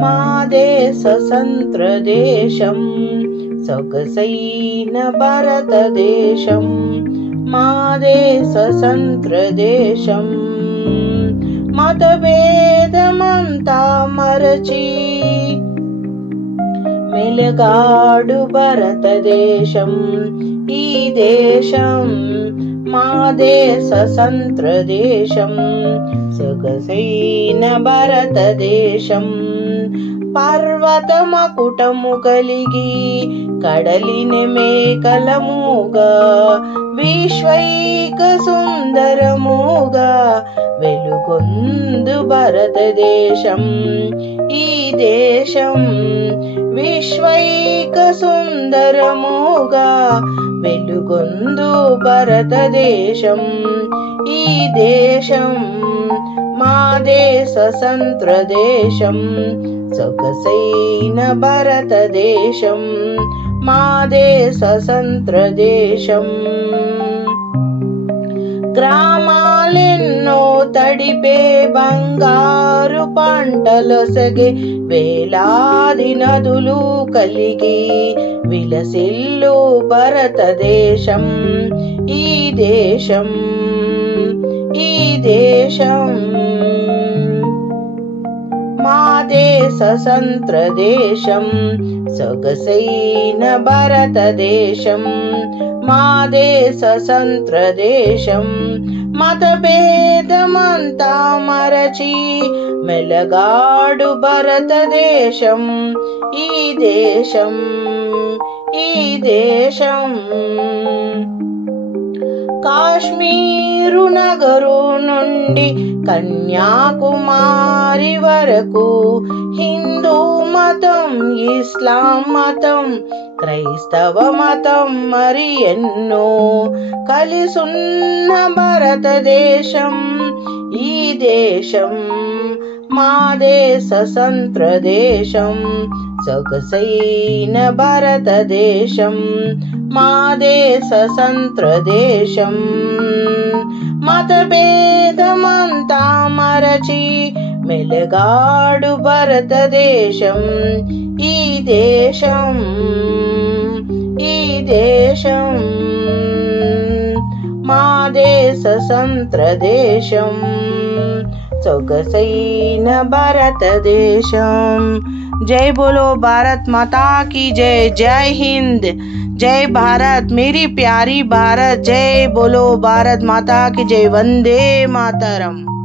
మాదే స్వతంత్ర దేశం సొగసైన భారతదేశం మాదే స్వతంత్ర దేశం మతభేదమంతా మరచి మెలగాడు భారతదేశం ఈ దేశం మాదే స్వతంత్ర దేశం సొగసైన భారతదేశం పర్వత మకుటము కలిగి కడలిని మేకలముగా విశ్వైక సుందరముగా వెలుగొందు భారతదేశం ఈ దేశం విశ్వైక సుందరముగా వెలుగొందు భారతదేశం ఈ దేశం మాదే స్వతంత్ర దేశం సొగసైన భారతదేశం మాదే స్వతంత్ర దేశం గ్రామాలెన్నో తడిపే బంగారు పంటలొసగే వేలాది నదులు కలిగి విలసిల్లు భారతదేశం ఈ దేశం ఈ దేశం మాదే స్వతంత్ర దేశం సొగసైన భారతదేశం మాదే స్వతంత్ర దేశం మతభేదమంతా మరచి మెలగాడు భారతదేశం ఈ దేశం ఈ దేశం కాశ్మీరు నగరు నుండి కన్యాకుమారి వరకు హిందూ మతం ఇస్లాం మతం క్రైస్తవ మతం మరి ఎన్నో కలిసున్న భారతదేశం ఈ దేశం మాదే స్వతంత్ర దేశం సొగసైన భారతదేశం మాదే స్వతంత్ర దేశం మతభేదమంతా మరచి మెలగాడు భారతదేశం ఈ దేశం ఈ దేశం మాదే స్వతంత్ర దేశం సొగసైన భారతదేశం जय बोलो भारत माता की जय। जय हिंद, जय भारत, मेरी प्यारी भारत। जय बोलो भारत माता की जय। वंदे मातरम।